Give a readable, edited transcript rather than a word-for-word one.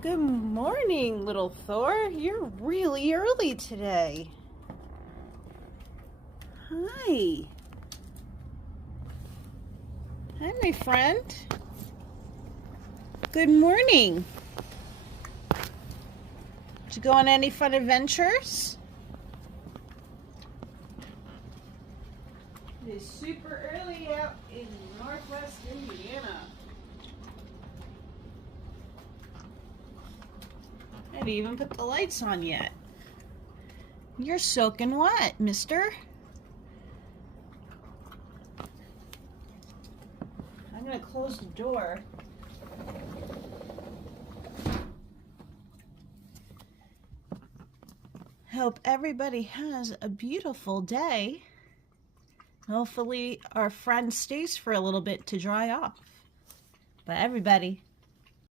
Good morning, little Thor. You're really early today. Hi. Hi, my friend. Good morning. Did you go on any fun adventures? It is super early out in Northwest Indiana. I didn't even put the lights on yet. You're soaking wet, mister. I'm gonna close the door. Hope everybody has a beautiful day. Hopefully our friend stays for a little bit to dry off. But everybody,